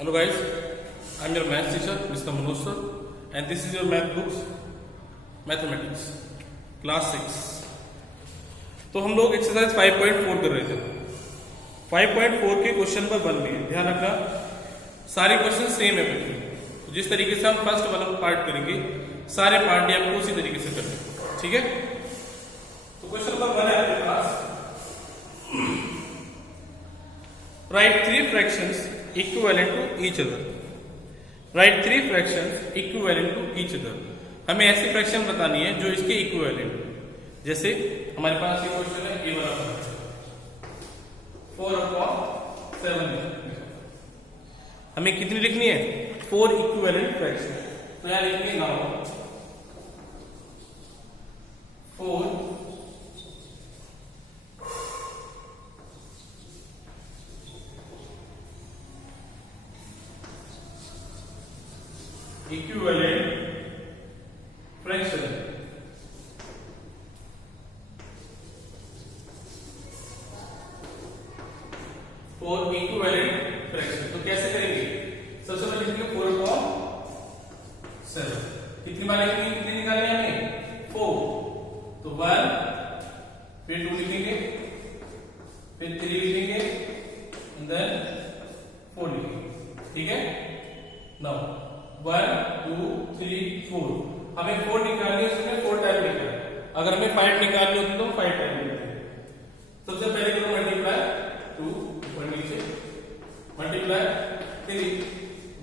Hello guys, I am your math teacher Mr. Manoj sir and this is your math books mathematics class 6। तो हम लोग exercise 5.4 कर रहे थे। 5.4 के क्वेश्चन पर 1 भी है, ध्यान रखना सारे क्वेश्चन सेम है बिल्कुल। तो जिस तरीके से हम फर्स्ट वाला पार्ट करेंगे सारे पार्ट आपको उसी तरीके से करने, ठीक है। तो क्वेश्चन नंबर 1 है आपके पास, right 3 fractions equivalent to each other. Right 3 fractions equivalent to each other. हमें ऐसी फ्रैक्शन बतानी है जो इसके इक्विवेलेंट। जैसे हमारे पास ये क्वेश्चन है ए वाला 4/7। हमें कितनी लिखनी है? 4 इक्विवेलेंट फ्रैक्शन। तो यहां लिखेंगे now 4 equivalent fraction। Four equivalent fraction. तो कैसे करेंगे? सबसे पहले लिखेंगे 4/7। कितनी बार लिखेंगे? कितनी निकालनी है हमें? 4। तो 1, फिर 2 लिखेंगे, फिर 3 लिखेंगे एंड देन 4 लिखेंगे, ठीक है। नाउ 1 2 3 4। हमें 4 निकालनी है, उसमें 4 टाइम लिखना है। अगर हमें 5 निकालनी होती तो हम 5 टाइम लिखते हैं। सबसे पहले करो मल्टीप्लाई 2 ऊपर नीचे, मल्टीप्लाई 3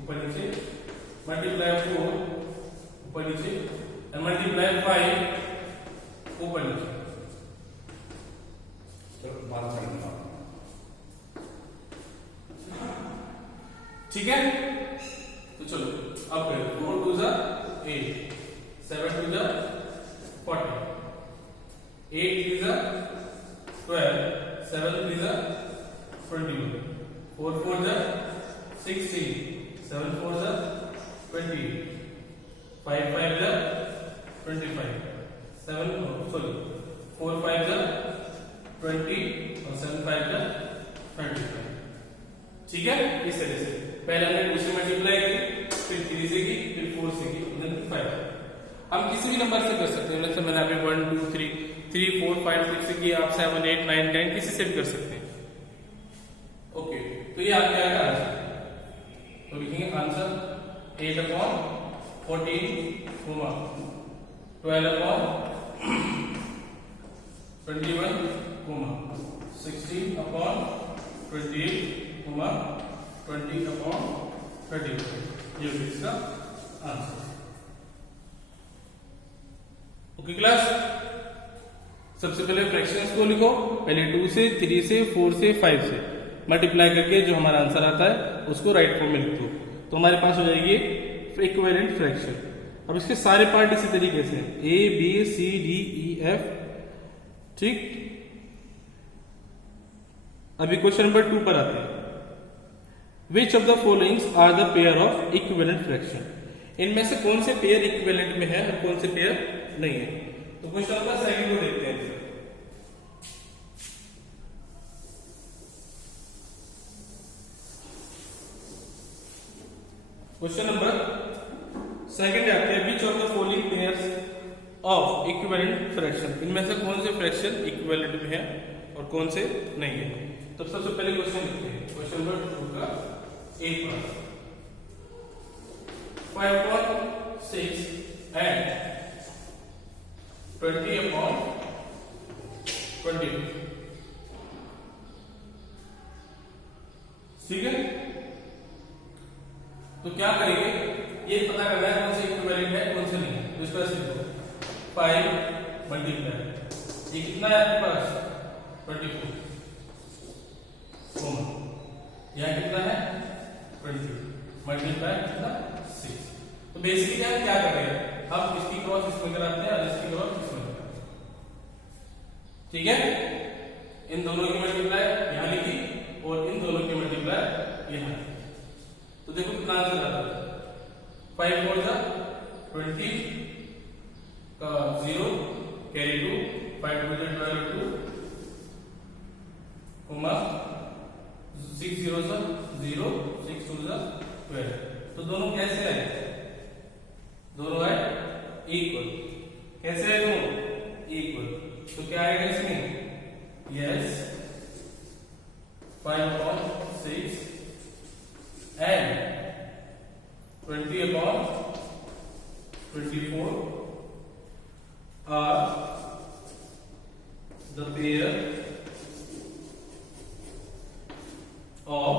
ऊपर नीचे, मल्टीप्लाई 4 ऊपर नीचे एंड मल्टीप्लाई 5 ऊपर नीचे। ठीक है, तो चलो अब करें। 4 2 जा 8, 7 2 जा 40, 8 3 जा 12, 7 3 जा 21, 4 4 जा 16, 7 4 जा 20, 5 5 जा 25, 4 5 जा 20 और 7 5 जा 25। ठीक है, इस तरह से पहले हमने 2 से मल्टीप्लाई की, फिर 3 से की, फिर 4 से की, फिर 5। हम किसी भी नंबर से कर सकते हैं। जैसे मैंने अभी 1 2 3 4 5 6 से की, आप 7 8 9 10 किसी से भी कर सकते हैं। ओके, तो ये आपका आएगा आंसर। तो लिखेंगे आंसर 8/14 12/21 16/28 20/31। ये इसका आंसर। ओके क्लास, सबसे पहले फ्रैक्शंस को लिखो। पहले 2 से 3 से 4 से 5 से मल्टीप्लाई करके जो हमारा आंसर आता है उसको राइट फॉर्म में लिख दो। तो हमारे पास हो जाएगी इक्विवेलेंट फ्रैक्शन। अब इसके सारे पार्ट इसी तरीके से A B C D E F, ठीक। अभी क्वेश्चन नंबर 2 पर आते हैं। Which of the following are the pair of equivalent fraction? इनमें से कौन से पेयर इक्विवेलेंट में है और कौन से पेयर नहीं है? तो क्वेश्चन नंबर 2 को देखते हैं। क्वेश्चन नंबर 2 आते हैं, which of the following pairs of equivalent fraction? इनमें से कौन से फ्रैक्शन इक्विवेलेंट में है और कौन से नहीं है? तो सबसे पहले क्वेश्चन लिखते हैं। क्वेश्चन नंबर 2 का 1 पर 5/6 and 20/20। ठीक है, तो क्या करेंगे? ये पता करना है कौन से इक्विवेलेंट है कौन से नहीं है। तो इसका सिर्फ 5 मल्टीप्लाई, ये कितना है आपके पास? 24 कॉमन, यहां कितना है? 20 मल्टीप्लाई कितना? 6। तो बेसिकली हम क्या कर रहे हैं? हम इसकी क्रॉस इसमें कराते हैं और इसकी क्रॉस इसमें कराते हैं, ठीक है। इन दोनों की मल्टीप्लाई यहां लिखी और इन दोनों की मल्टीप्लाई यहां। तो देखो कितना आंसर आता है। 5 4 जा 20 का 0 कैरी 2, 5 2 जा 12 2 6 0 जा 0, 6 2 जा yes 5/6 and 20/24 are the pair of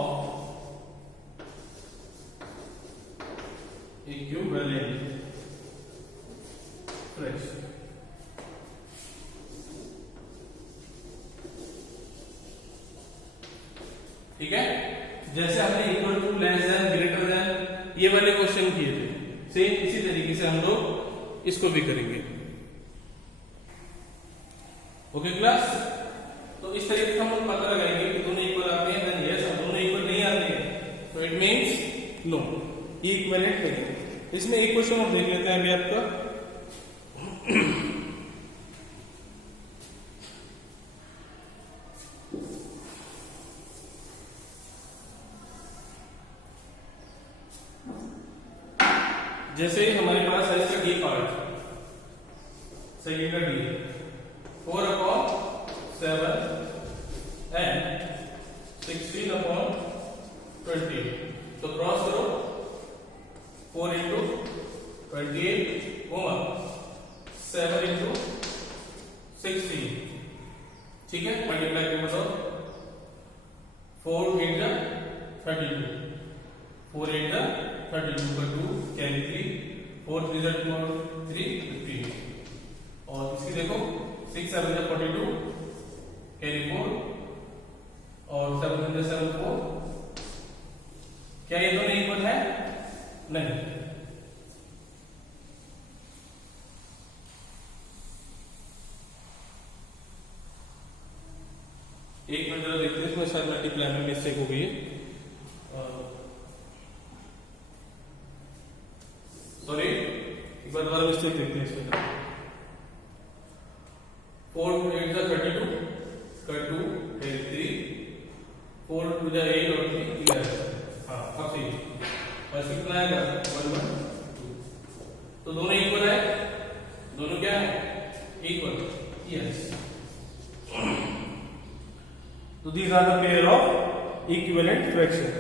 equivalent fraction. ठीक है, जैसे हमने equal to, less than, greater than ये वाले क्वेश्चन किए थे, सेम इसी तरीके से हम लोग इसको भी करेंगे। ओके क्लास, तो इस तरीके से हम लोग पता लगाएंगे कि दोनों इक्वल आते हैं, देन यस, दोनों इक्वल नहीं आते हैं तो इट मींस नो, इक्विवेलेंट नहीं। इसमें एक क्वेश्चन और देख लेते हैं अभी आपका। जैसे हमारे पास है इसका डी पार्ट, सेकंड का डी 4/7 एंड 16/20, तो क्रॉस करो 4 into 28 7 into 16, ठीक है, मल्टीप्लाई करके बताओ 4 into 32, 4 into 32 का 2 कैरी 3, 4 3 3 15, और इसकी देखो 6 7 42 कैरी 4 और 7 7 4। क्या ये दोनों इक्वल है? नहीं। एक मिनट जरा देखते हैं, इसमें शायद मल्टीप्लाई में मिस्टेक हो गई है। सॉरी, एक बार दोबारा मिस्टेक देखते हैं इसमें। 4 8 32 का 2 3, 4 2 8 और 3 11। हाँ, अब सही। और कितना आएगा? 1 1 2। तो दोनों इक्वल है, दोनों क्या है? Equal, yes. तो these are the pair of equivalent fraction.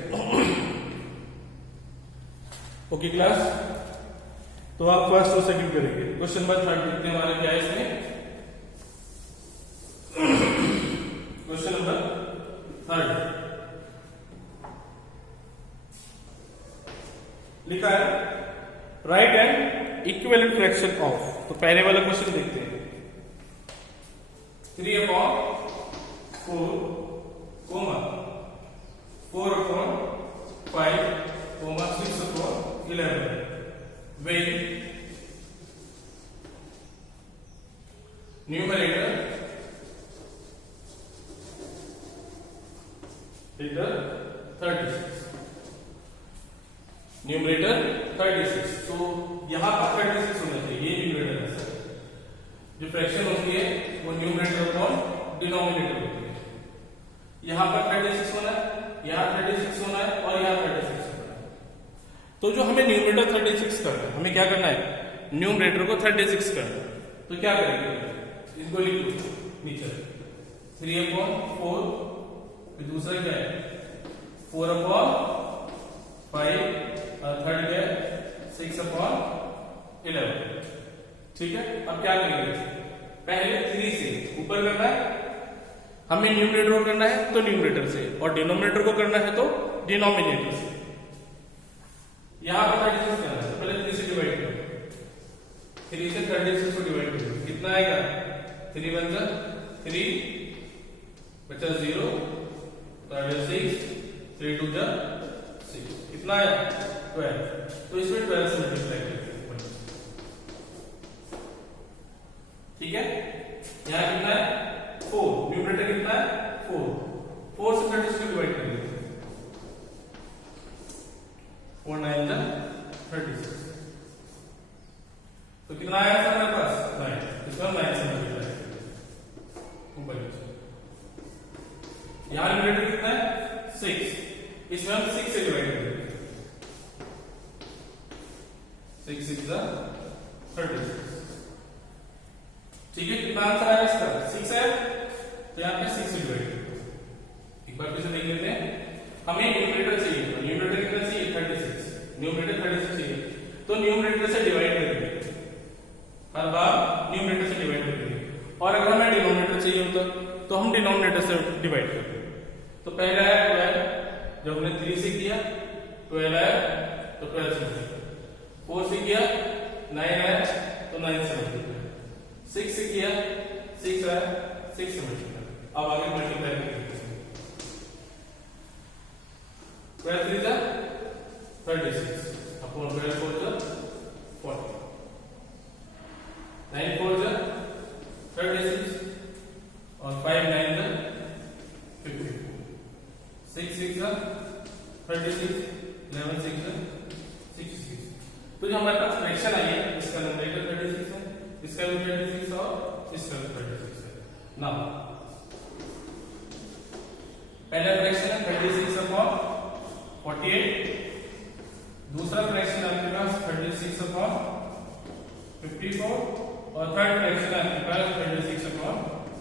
Okay class, तो आप फर्स्ट और सेकंड करेंगे। क्वेश्चन नंबर 3 देखते हैं हमारा क्या है इसमें। क्वेश्चन नंबर 3 लिखा है right and equivalent fraction of. तो पहले वाला क्वेश्चन देखते हैं। 3/4 4/5 6/11 when numerator is 36, न्यूमरेटर 36। तो यहां पर 36 होना चाहिए, ये न्यूमरेटर है सर। जो फ्रैक्शन होती है वो न्यूमरेटर अपॉन डिनोमिनेटर होती है। यहां पर 36 होना है, यहां 36 होना है और यहां 36 होना है। तो जो हमें न्यूमरेटर 36 करना है, हमें क्या करना है? न्यूमरेटर को 36 करना है। तो क्या करेंगे? इसको लिख लो नीचे 3/4, फिर दूसरा क्या है 4/5 और थर्ड क्या है 6/11। ठीक है, अब क्या करेंगे? पहले 3 से ऊपर करना है, हमें न्यूमरेटर को करना है तो न्यूमरेटर से, और डिनोमिनेटर को करना है तो डिनोमिनेटर से। यहां पर 36 करना है, पहले 3 से डिवाइड करो, 3 से 36 को डिवाइड करो, कितना आएगा? 3 1 3 बचा 0, 6 3 2 6, कितना आया? 12। तो इसमें 12 से मल्टीप्लाई करते हैं। ठीक है, यहां कितना है? 4, न्यूमरेटर कितना है? 4 से 36 को डिवाइड करेंगे, 4 9 36। तो कितना आया हमारे पास? 9। इसका 9 से मल्टीप्लाई करेंगे ऊपर। यहां न्यूमरेटर कितना है? 6, इसमें हम 6 से डिवाइड करेंगे, 6 6 36। ठीक है, कितना आंसर आया इसका? 6 है, तो यहां पे 6 से डिनोमिनेटर से डिवाइड करते हैं। तो पहला है 12, जब हमने 3 से किया 12 है तो 12 से मल्टीप्लाई, 4 से किया 9 है तो 9 से मल्टीप्लाई, 6 से किया 6 है 6 से मल्टीप्लाई। अब आगे मल्टीप्लाई करेंगे। 12 3 जा 36 अपॉन 12 4 जा 40, 9 4 जा 36 और 5 9 जा 54, 6 6 जा 36, 11 6 जा 66। तो जो हमारे पास फ्रैक्शन आई है इसका न्यूमरेटर 36 है, इसका भी 36 और इसका भी 36 है। नाउ पहला फ्रैक्शन है 36 अपॉन 48, दूसरा फ्रैक्शन आपके पास 36 अपॉन 54 और थर्ड फ्रैक्शन आपके पास 36 अपॉन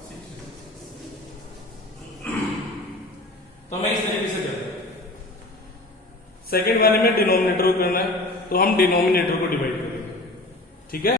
60। तो हमें इस तरीके से करना है। सेकंड वाले में डिनोमिनेटर को करना है तो हम डिनोमिनेटर को डिवाइड करेंगे, ठीक है।